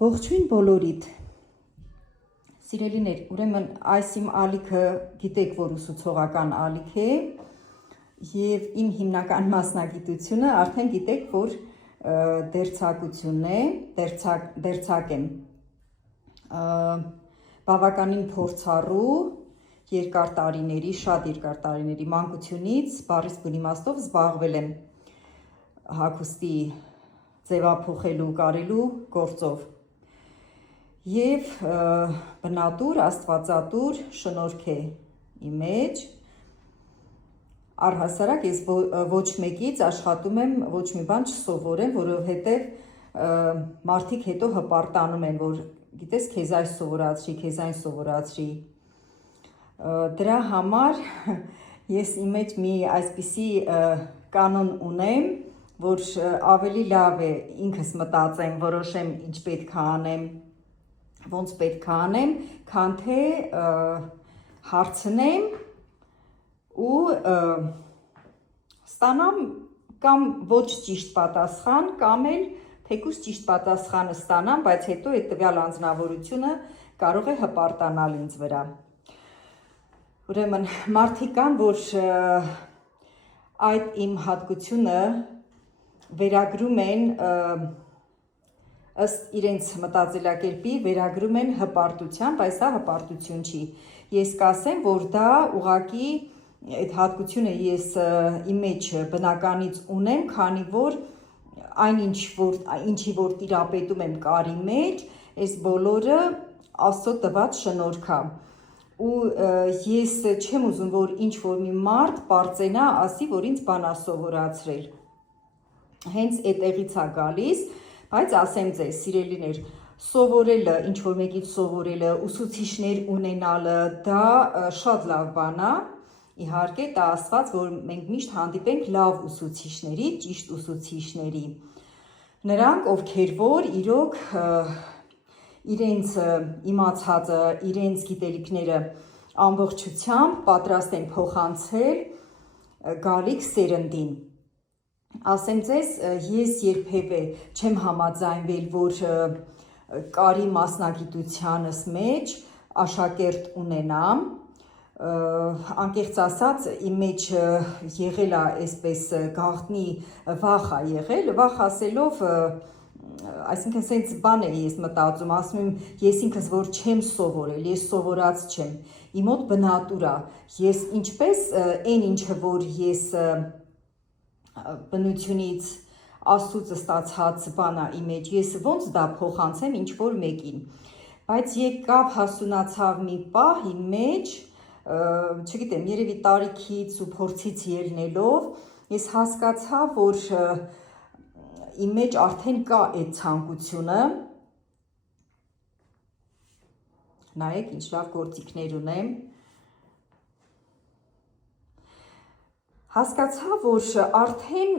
Ողջույն բոլորիդ, սիրելիներ, ուրեմն այս իմ ալիքը գիտեք, որ ուսուցողական ալիք է և իմ հիմնական մասնագիտությունը արդեն գիտեք, որ դերձակությունն է, դերձակ եմ, բավականին փորձառու, երկար տարիների, շատ երկար տարիների մանկությունից բառից բուն իմաստով զբաղվել եմ հագուստի ձևափոխելու կարելու գործով և բնատուր, աստվածատուր շնորհք է իմ մեջ, առհասարակ ես ոչ մեկից աշխատում եմ ոչ մի բան չսովորեմ, որովհետև մարդիկ հետո հպարտանում են, որ գիտես քեզ այս սովորացրի, քեզ այն սովորացրի, դրա համար ես իմ մեջ մի այսպիսի կանոն ունեմ, որ ավելի լավ է ինքս մտածեմ, որոշեմ ինչ պետք է անեմ, ոնց պետք է անեմ, քան թե հարցնեմ ու ստանամ կամ ոչ ճիշտ պատասխան, կամ էլ թեկուզ ճիշտ պատասխանը ստանամ, բայց հետո այդ տվյալ անձնավորությունը կարող է հպարտանալ ինձ վրա։ Ուրեմն մարդիկ կան, որ այդ իմ հատկությունը վերագրում են ըստ իրենց մտածելակերպի վերագրում են հպարտության, բայց դա հպարտություն չի։ Ես կասեմ, որ դա ուղղակի այդ հատկությունը ես իմ մեջ բնականից ունեմ, քանի որ ինչի որ տիրապետում եմ կարի մեջ, այս բոլորը Աստծո տված շնորհք է։ Ու ես չեմ ուզում, որ ինչ-որ մի մարդ պարծենա, ասի, որ ինձ բան է սովորացրել։ Հենց այդտեղից է գալիս, բայց ասեմ ձեզ, սիրելիներ, սովորելը, ինչ-որ մեկից սովորելը, ուսուցիչներ ունենալը, դա շատ լավ բան է, իհարկե դա ասված, որ մենք միշտ հանդիպենք լավ ուսուցիչների, ճիշտ ուսուցիչների, նրանք, ովքեր որ իրոք իրենց իմացածը, իրենց գիտելիքները ամբողջությամբ պատրաստ են փոխանցել գալիք սերնդին։ Ասեմ ձեզ, ես երբևէ չեմ համաձայնվել, որ կարի մասնագիտությանս մեջ աշակերտ ունենամ, անկեղծ ասած, իմ մեջ եղել է այսպես գաղտնի վախ է եղել, վախ ասելով, այսինքն սենց բան է ես մտածում, ասում եմ, ես ինքս որ չեմ սովորել, ես սովորած չեմ, իմ մոտ բնատուր է, ես ինչպես այն ինչը, որ ես բնությունից Աստծուց ստացած բան է իմ մեջ, ես ոնց դա փոխանցեմ ինչ-որ մեկին, բայց եկավ հասունացավ մի պահ իմ մեջ, չգիտեմ, երևի տարիքից ու փորձից ելնելով, ես հասկացա, որ իմ մեջ արդեն կա այդ ցանկությունը, նայեք ինչ լավ գործիքներ ունեմ, հասկացա, որ արդեն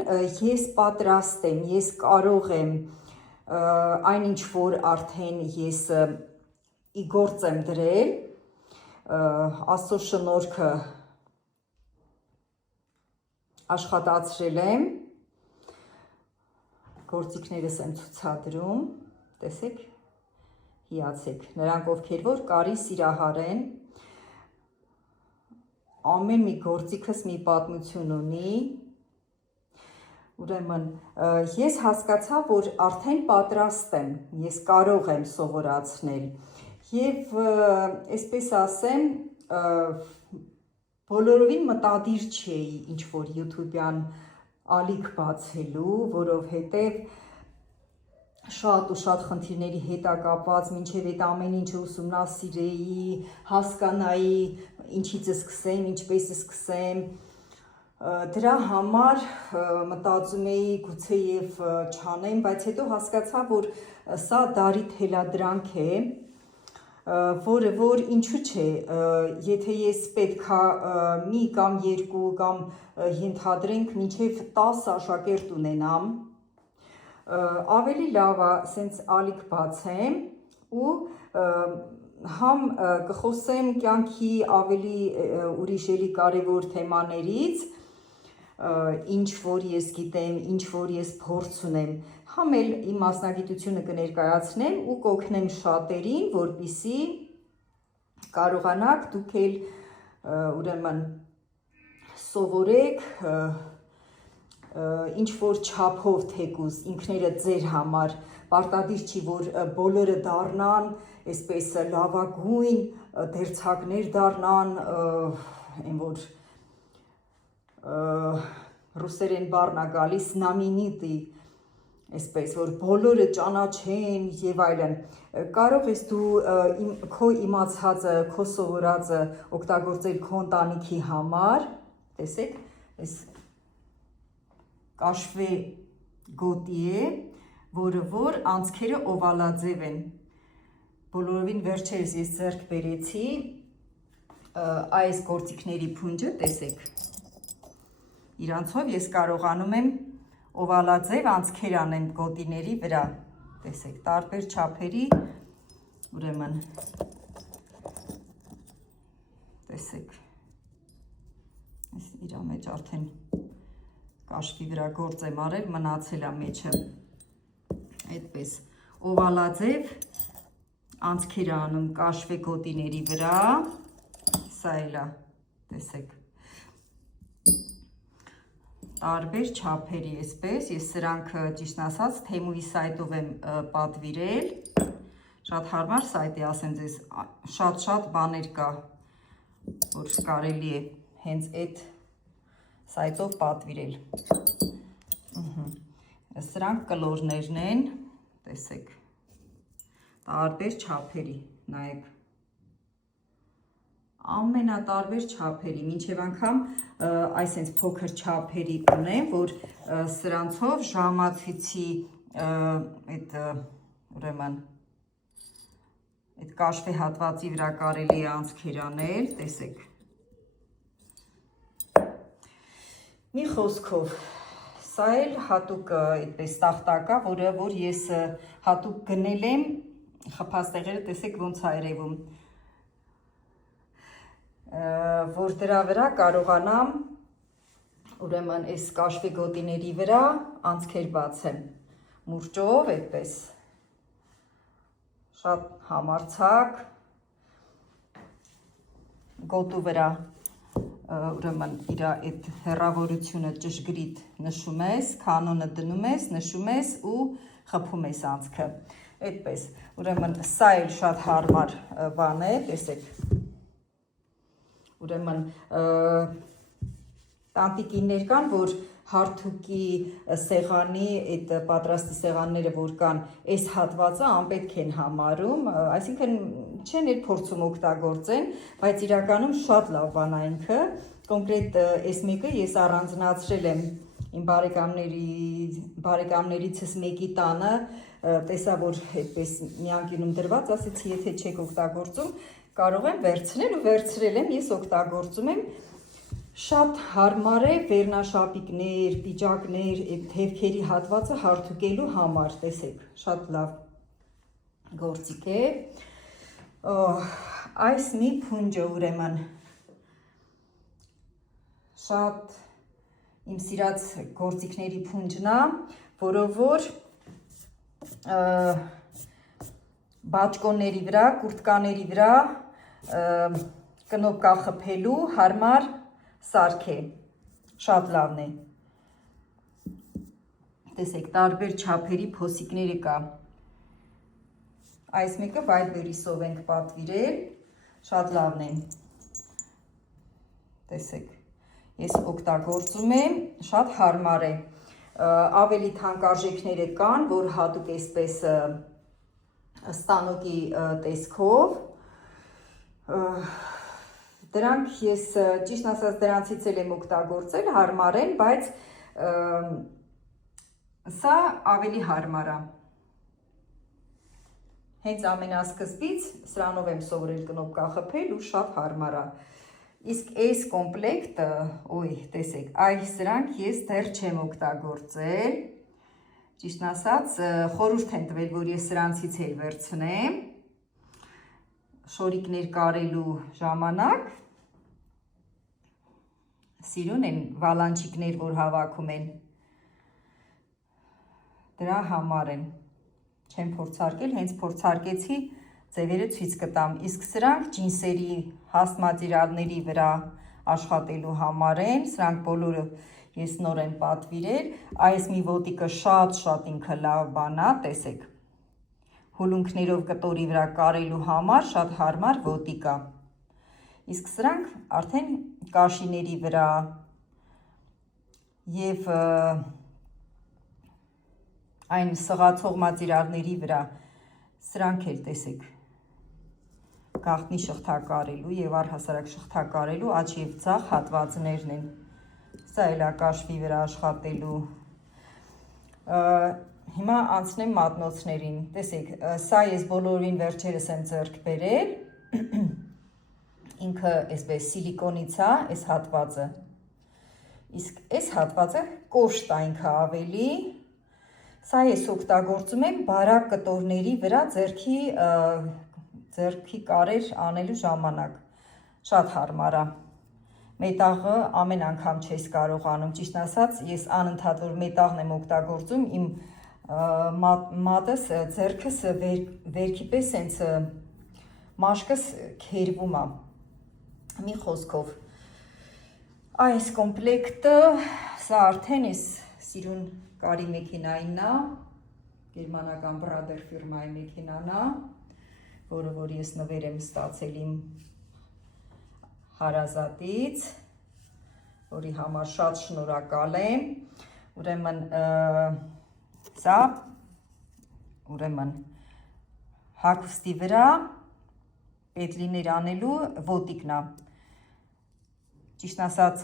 ես պատրաստ եմ, ես կարող եմ այն ինչ որ արդեն ես ի գործ եմ դրել, Աստծո շնորհքը աշխատացրել եմ, գործիքներս եմ ցուցադրում, տեսեք, հիացեք, նրանք ովքեր որ կարի սիրահար են, ամեն մի գործիքս մի պատմություն ունի, ուրեմն ես հասկացա, որ արդեն պատրաստ եմ, ես կարող եմ սովորացնել և այսպես ասեմ, բոլորովին մտադիր չէի ինչ-որ YouTube-յան ալիք բացելու, որովհետև շատ ու շատ խնդիրների հետ է կապված, մինչև այդ ամեն ինչը ուսումնասիրեի, հասկանայի, ինչից սկսեմ, ինչպես սկսեմ, դրա համար մտածում էի գուցե և չանեմ, բայց հետո հասկացա, որ սա դարի թելադրանք է, որը որ ինչու չէ, եթե ես պետք է մի կամ երկու կամ ենթադրենք մինչև 10 աշակերտ ունենամ, ավելի լավ է սենց ալիք բացեմ ու համ կխոսեմ կյանքի ավելի ուրիշ էլի կարևոր թեմաներից, ինչ որ ես գիտեմ, ինչ որ ես փորձ ունեմ, համ էլ իմ մասնագիտությունը կներկայացնեմ ու կօգնեմ շատերին, որպեսզի կարողանաք դուք էլ ուրեմն սովորեք ինչ որ չափով թեկուզ ինքներդ ձեր համար պարտադիր չի որ բոլորը դառնան այսպես լավագույն դերձակներ դառնան այն որ ռուսերեն բառն է գալիս նամինիտի այսպես որ բոլորը ճանաչեն եւ այլն կարող ես դու քո իմացածը քո սովորածը օգտագործել քո ընտանիքի համար տեսեք այս կաշվե գոտի է որը որ անցքերը օվալաձև են բոլորովին վերջերս ես ձեռք բերեցի այս գործիքների փունջը տեսեք իրանցով ես կարողանում եմ օվալաձև անցքեր անեմ գոտիների վրա տեսեք տարբեր չափերի ուրեմն տեսեք այս իր մեջ արդեն կաշվի վրա գործ եմ արել մնացել է մեջը այդպես օվալաձև անցքեր անում կաշվե գոտիների վրա սա էլ է տեսեք տարբեր չափերի այսպես ես սրանք ճիշտ ասած Թեմուի սայթով եմ պատվիրել շատ հարմար սայթ է ասեմ ձեզ շատ բաներ կա որ կարելի է հենց այդ սայթով պատվիրել սրանք կլորներն են տեսեք տարբեր չափերի նայեք ամենատարբեր չափերի մինչև անգամ այսենց փոքր չափերի ունեմ որ սրանցով ժամացույցի այդ ուրեմն այդ կաշվե հատվածի վրա կարելի է անցքեր անել տեսեք մի խոսքով սա էլ հատուկ այդպես տախտակ է որը որ ես հատուկ գնել եմ խփաստեղերը տեսեք ոնց է երևում որ դրա վրա կարողանամ ուրեմն այս կաշվի գոտիների վրա անցքեր բացեմ մուրճով այդպես շատ համարձակ գոտու վրա ուրեմն իր այդ հեռավորությունը ճշգրիտ նշում ես կանոնը դնում ես նշում ես ու խփում ես անցքը այդպես ուրեմն սա էլ շատ հարմար բան է տեսեք ուրեմն տանտիկիներ կան, որ հարթուկի սեղանի, այդ պատրաստի սեղանները, որ կան, այս հատվածը անպետք են համարում, այսինքն չեն էլ փորձում օգտագործեն, բայց իրականում շատ լավ բան է ինքը, կոնկրետ այս մեկը ես առանձնացրել եմ իմ բարեկամներիցս մեկի տանը, տեսա, որ այդպես մի անկյունում դրված, ասեցի, եթե չեք օգտագործում, կարող եմ վերցնել ու վերցրել եմ, ես օգտագործում եմ, շատ հարմար է վերնաշապիկներ, պիջակներ, այդ թևքերի հատվածը հարթուկելու համար, տեսեք, շատ լավ գործիք է, այս մի փունջը ուրեմն, շատ իմ սիրած գործիքների փունջն է, որով որ բաճկոնների վրա, կուրտկաների վրա կնոպկա խփելու հարմար սարք է, շատ լավն է, տեսեք, տարբեր չափերի փոսիկները կա, այս մեկը Wildberries-ով ենք պատվիրել, շատ լավն է, տեսեք, ես օգտագործում եմ, շատ հարմար է, ավելի թանկարժեքները կան, որ հատուկ այսպես ստանոկի տեսքով, դրանք ես ճիշտ ասած դրանցից էլ եմ օգտագործել, հարմար են, բայց սա ավելի հարմար է, հենց ամենասկզբից սրանով եմ սովորել կնոպկա խփել ու շատ հարմար է, իսկ այս կոմպլեկտը, ոյ, տեսեք, այ սրանք ես դեռ չեմ օգտագործել, ճիշտ ասած, խորհուրդ եմ տվել, որ ես սրանցից էլ վերցնեմ, շորիկներ կարելու ժամանակ, Սիրուն են վալանչիկներ, որ հավաքում են։ Դրա համար են։ Չեմ փորձարկել, հենց փորձարկեցի, ձևերը ցույց կտամ։ Իսկ սրանք ջինսերի հաստ մատերիալների վրա աշխատելու համար են, սրանք բոլորը ես նոր եմ պատվիրել։ Այս մի ոտիկը շատ ինքը լավ բան է, տեսեք։ Հուլունքներով կտորի վրա կարելու համար շատ հարմար ոտիկ է։ Իսկ սրանք արդեն կաշիների վրա եւ այն սղացող մատերիալների վրա, սրանք էլ տեսեք, գաղտնի շղթակարելու եւ առհասարակ շղթակարելու աջ եւ ձախ հատվածներն են։ Սա էլ է կաշվի վրա աշխատելու։ Հիմա անցնեմ մատնոցներին։ Տեսեք, սա ես բոլորին վերջերս եմ ձեռք բերել։ Ինքը այսպես սիլիկոնից է, այս հատվածը։ Իսկ այս հատվածը կոշտ է ինքը ավելի։ Սա ես օգտագործում եմ բարակ կտորների վրա ձեռքի կարեր անելու ժամանակ։ Շատ հարմար է։ Մետաղը ամեն անգամ չես կարողանում, ճիշտ ասած, ես անընդհատ որ մետաղն եմ օգտագործում, իմ մատս ձեռքս վերքի պես հենց մաշկս քերվում է։ Մի խոսքով այս կոմպլեկտը, սա արդեն էս սիրուն կարի մեքենային է, գերմանական Brother ֆիրմայի մեքենան է, որը որ ես նվեր եմ ստացել իմ հարազատից, որի համար շատ շնորհակալ եմ։ Ուրեմն սա հագուստի վրա պետլիներ անելու ոտիկն է։ Ճիշտ ասած,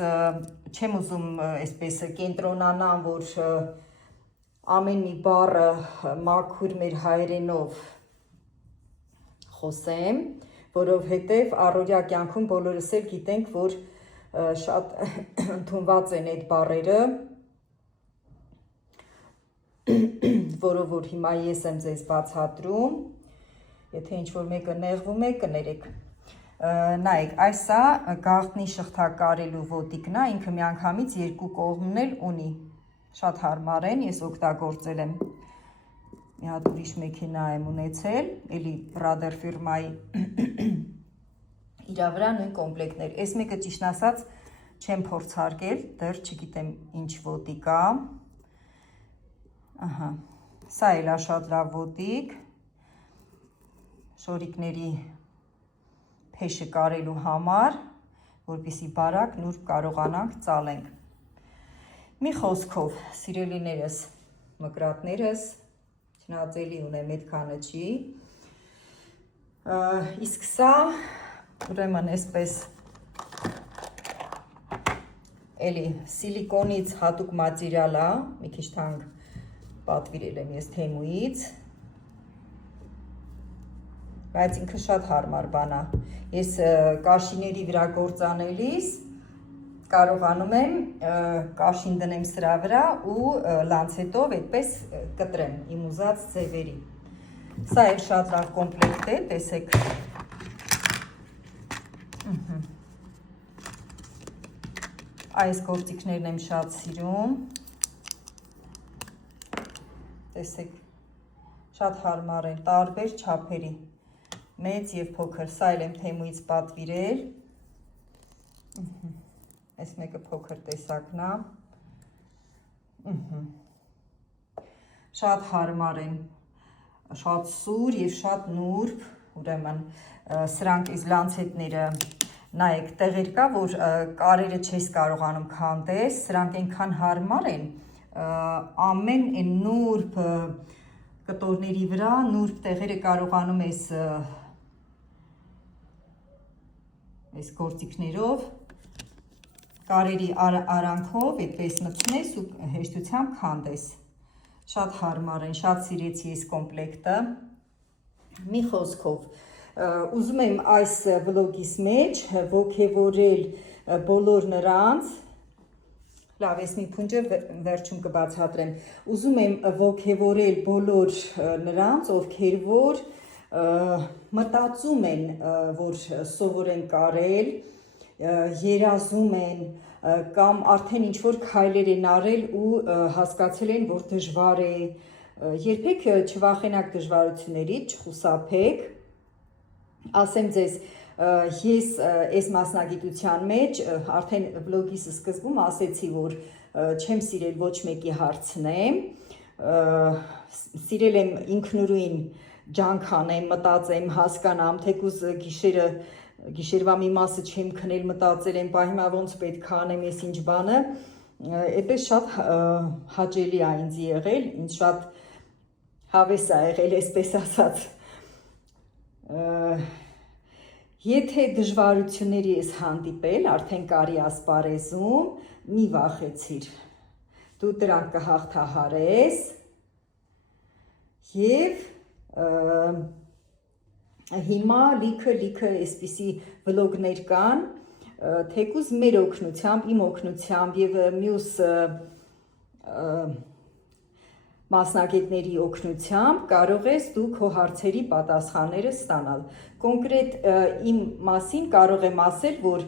չեմ ուզում այսպես կենտրոնանամ, որ ամեն մի բառը մաքուր մեր հայերենով խոսեմ, որովհետև առօրյա կյանքում բոլորս էլ գիտենք, որ շատ ընդունված են այդ բառերը, որով որ հիմա ես եմ ձեզ բացատրում, եթե ինչ-որ մեկը նեղվում է, կներեք։ Նայեք, այս է գաղտնի շղթակարելու ոտիկն է, ինքը միանգամից երկու կողմն էլ ունի, շատ հարմար են, ես օգտագործել եմ, մի հատ ուրիշ մեքենա եմ ունեցել, էլի Brother ֆիրմայի իրա վրա նույն կոմպլեկտներ, այս մեկը ճիշտ ասած չեմ փորձարկել, դեռ չգիտեմ ինչ ոտիկ է, ահա, սա էլ է շատ լավ ոտիկ, շորիկների փեշը կարելու համար, որպեսզի բարակ նուրբ կարողանանք ծալենք։ Մի խոսքով, սիրելիներս, մկրատներս, չնայած ունեմ այդքանը չի, իսկ սա ուրեմն այսպես էլի սիլիկոնից հատուկ մատերիալ է, մի քիչ թանկ պատվիրել եմ ես Թեմուից, բայց ինքը շատ հարմար բան է։ Ես կաշիների վրա գործանելիս կարողանում եմ կաշին դնեմ սրա վրա ու լանցետով այդպես կտրեմ իմ ուզած ձևերի։ Սա էլ շատ լավ կոմպլեկտ է, տեսեք։ Այս գործիքներն եմ շատ սիրում։ Տեսեք, շատ հարմար են, տարբեր չափերի, մեծ և փոքր, սա էլ եմ Թեմուից պատվիրել, այս մեկը փոքր տեսակն է, շատ հարմար են, շատ սուր և շատ նուրբ, ուրեմն սրանք իզ լանցետները, նայեք, տեղեր կա, որ կարերը չես կարողանում քանդես, սրանք այնքան հարմար են, ամեն են նուրբ կտորների վրա, նուրբ տեղերը կարողանում ես գործիքներով, կարերի արանքով, այդպես մտցնես ու հեշտությամբ քանդես, շատ հարմար են, շատ սիրեցի ես կոմպլեկտը, մի խոսքով, ուզում եմ այս վլոգիս մեջ ոգևորել բոլոր նրանց, լավ, ես մի փունջը վերջում կբացատրեմ, ուզում եմ ոգևորել բոլոր նրանց, ովքեր որ մտածում են, որ սովորեն կարել, երազում են կամ արդեն ինչ-որ քայլեր են արել ու հասկացել են, որ դժվար է, երբեք չվախենաք դժվարություններից, չխուսափեք, ասեմ ձեզ, ես այս մասնագիտության մեջ արդեն վլոգիս սկզբում ասեցի, որ չեմ սիրել ոչ մեկի հարցնեմ, սիրել եմ ինքնուրույն ջանք անեմ, մտածեմ, հասկանամ, թեկուզ գիշերվա մի մասը չեմ քնել, մտածել եմ, բա հիմա ոնց պետք է անեմ, ես ինչ բանը, այդպես շատ հաճելի է ինձ եղել, ինձ շատ հավես է եղել, այսպես ասած։ Եթե դժվարությունների ես հանդիպել, արդեն կարի ասպարեզում, մի վախեցիր, դու դրանք կհաղթահարես և հիմա լիքը այսպիսի վլոգներ կան, թեկուզ մեր օգնությամբ, իմ օգնությամբ և մյուս մասնագետների օգնությամբ կարող ես դու քո հարցերի պատասխանները ստանալ։ Կոնկրետ իմ մասին կարող եմ ասել, որ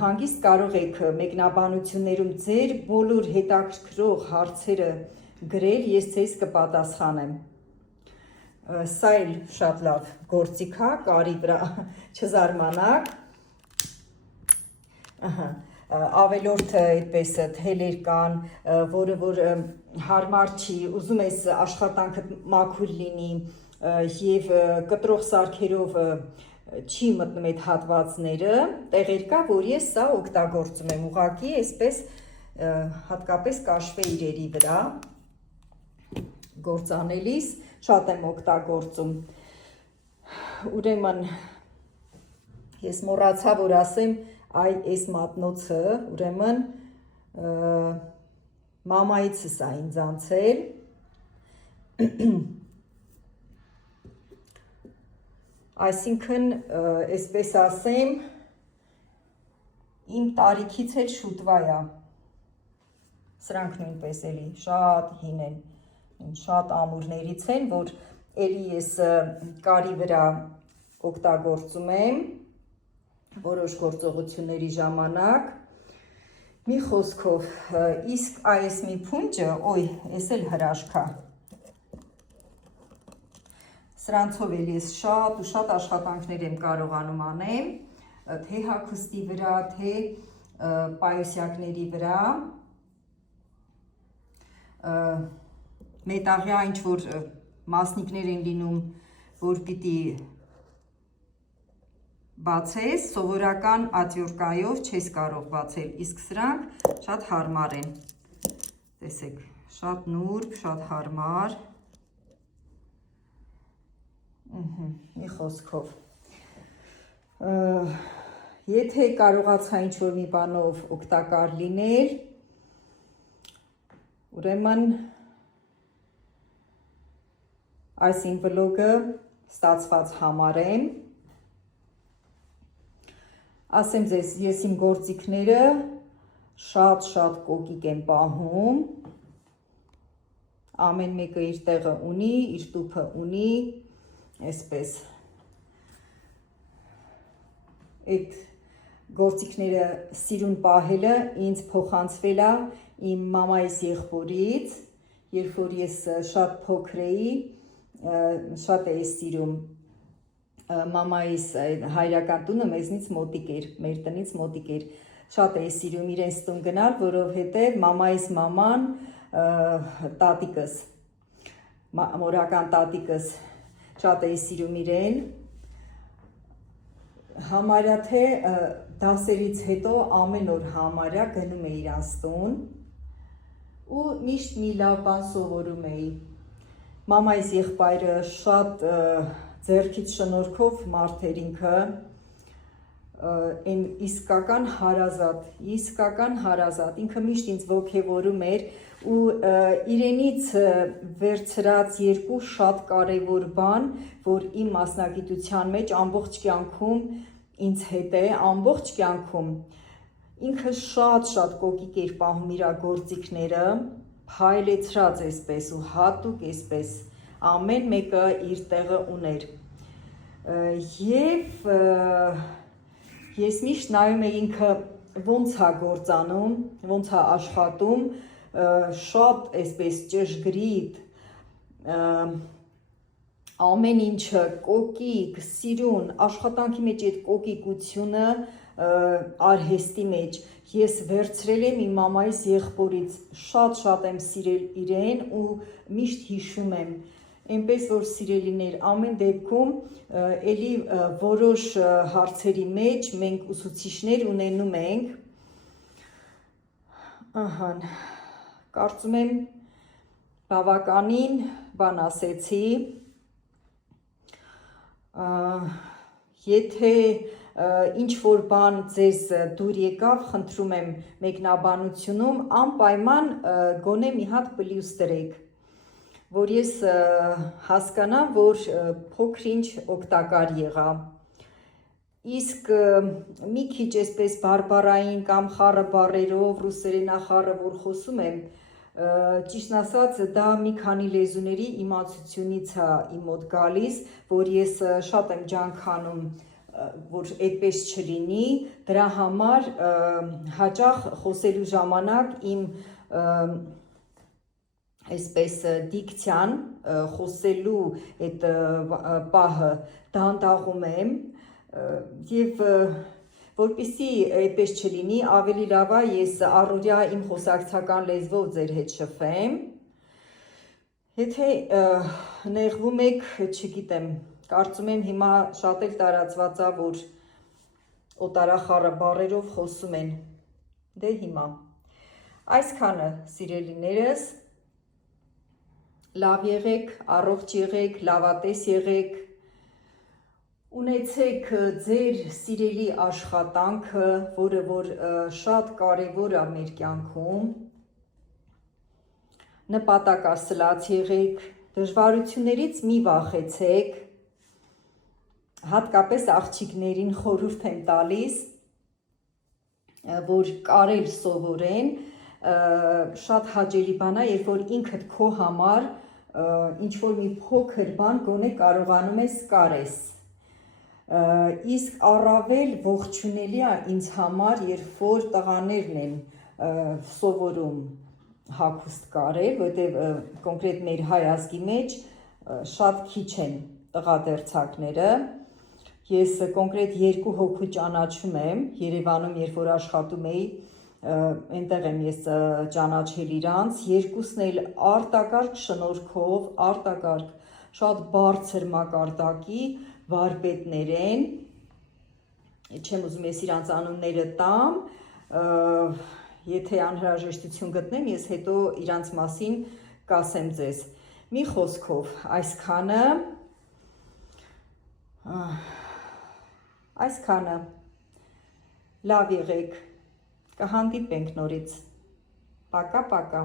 հանգիստ կարող եք մեկնաբանություններում ձեր բոլոր հետաքրքրող հարցերը գրել, ես ձեզ կպատասխանեմ։ Սա էլ շատ լավ գործիք է, կարի վրա չզարմանաք, ավելորդ այդպես թելեր կան, որը որ հարմար չի, ուզում ես աշխատանքը մաքուր լինի և կտրող սարքերով չի մտնում այդ հատվածները, տեղեր կա, որ ես սա օգտագործում եմ, ուղղակի այսպես հատկապես կաշվե իրերի վրա գործանելիս շատ եմ օգտագործում, ուրեմն ես մոռացա, որ ասեմ այս մատնոցը, ուրեմն մամայիցս է ինձ անցել, այսինքն, այսպես ասեմ, իմ տարիքից էլ շուտվա է, սրանք նույնպես էլի շատ հին են, շատ ամուրներից են, որ էլի ես կարի վրա օգտագործում եմ, որոշ գործողությունների ժամանակ, մի խոսքով, իսկ այս մի փունջը, ոյ, ես էլ հրաշքա, սրանցով էլ ես շատ ու շատ աշխատանքներ եմ կարողանում անեմ, թե հագուստի վրա, թե պայուսյակների վրա, մետաղյա ինչ-որ մասնիկներ են լինում, որ պիտի բացես, սովորական ատյորկայով չես կարող բացել, իսկ սրանք շատ հարմար են, տեսեք, շատ նուրբ, շատ հարմար, մի խոսքով, եթե կարողացա ինչ-որ մի բանով օգտակար լինել, ուրեմն այս իմ վլոգը ստացված համարեմ, ասեմ ձեզ, ես իմ գործիքները շատ կոկիկ եմ պահում, ամեն մեկը իր տեղը ունի, իր տուփը ունի, այսպես, այդ գործիքները սիրուն պահելը ինձ փոխանցվել է իմ մամայիս եղբորից, երբ որ ես շատ փոքր էի, շատ էի սիրում, մամայիս հայրական տունը մեզնից մոտիկ էր, մեր տնից մոտիկ էր, շատ էի սիրում իրենց տուն գնալ, որովհետև մամայիս մաման տատիկս, մորական տատիկս, շատ էի սիրում իրեն, համարյա թե դասերից հետո ամեն օր համարյա գնում էի իրանց տուն ու միշտ մի լավ բան սովորում էի, մամայիս եղբայրը շատ ձեռքից շնորհքով մարդ էր ինքը, իսկական հարազատ, ինքը միշտ ինձ ոգևորում էր ու իրենից վերցրած երկու շատ կարևոր բան, որ իմ մասնագիտության մեջ ամբողջ կյանքում ինձ հետ է, ամբողջ կյանքում, ինքը շատ կոկիկ էր պահում իր գործիքները, փայլեցրած այսպես ու հատուկ այսպես, ամեն մեկը իր տեղը ուներ, և ես միշտ նայում էի ինքը ոնց է գործանում, ոնց է աշխատում, շատ այսպես ճշգրիտ ամեն ինչը կոկիկ, սիրուն, աշխատանքի մեջ այդ կոկիկությունը արհեստի մեջ ես վերցրել եմ իմ մամայիս եղբորից, շատ եմ սիրել իրեն ու միշտ հիշում եմ, այնպես որ սիրելիներ, ամեն դեպքում էլի որոշ հարցերի մեջ մենք ուսուցիչներ ունենում ենք, կարծում եմ բավականին բան ասեցի, եթե ինչ-որ բան ձեզ դուր եկավ, խնդրում եմ մեկնաբանությունում, անպայման գոնե մի հատ պլյուս դրեք, որ ես հասկանամ, որ փոքր-ինչ օգտակար եղա։ Իսկ մի քիչ այսպես բարբառային կամ խառը բառերով, ռուսերենախառը, որ խոսում եմ, ճիշտն ասած, դա մի քանի լեզուների իմացությունից է իմ մոտ գալիս, որ ես շատ եմ ջանքանում, որ այդպես չլինի, դրա համար հաճախ խոսելու ժամանակ իմ այսպես դիկցիան, խոսելու այդ պահը դանդաղում եմ և որպեսզի այդպես չլինի, ավելի լավ է ես առօրյա իմ խոսակցական լեզվով ձեր հետ շփվեմ, եթե նեղվում եք, չգիտեմ, կարծում եմ հիմա շատ էլ տարածված է, որ օտարախառը բառերով խոսում են, դե հիմա, այսքանը սիրելիներս, լավ եղեք, առողջ եղեք, լավատես եղեք, ունեցեք ձեր սիրելի աշխատանքը, որը որ շատ կարևոր է մեր կյանքում, նպատակասլաց եղեք, դժվարություններից մի վախեցեք, հատկապես աղջիկներին խորհուրդ եմ տալիս, որ կարել սովորեն, շատ հաճելի բան է, երբ որ ինքդ քո համար ինչ-որ մի փոքր բան գոնե կարողանում ես կարես, իսկ առավել ողջունելի է ինձ համար, երբ որ տղաներն են սովորում հագուստ կարել, որտեղ կոնկրետ մեր հայ ազգի մեջ շատ քիչ են տղադերձակները, ես կոնկրետ 2 հոգու ճանաչում եմ, Երևանում երբ որ աշխատում էի, այնտեղ եմ ես ճանաչել իրանց, երկուսն էլ արտակարգ շնորհքով, արտակարգ, շատ բարձր մակարդակի վարպետներ են, չեմ ուզում ես իրանց անունները տամ, եթե անհրաժեշտություն գտնեմ, ես հետո իրանց մասին կասեմ ձեզ, մի խոսքով, այսքանը, լավ եղեք, կհանդիպենք նորից, պակա-պակա։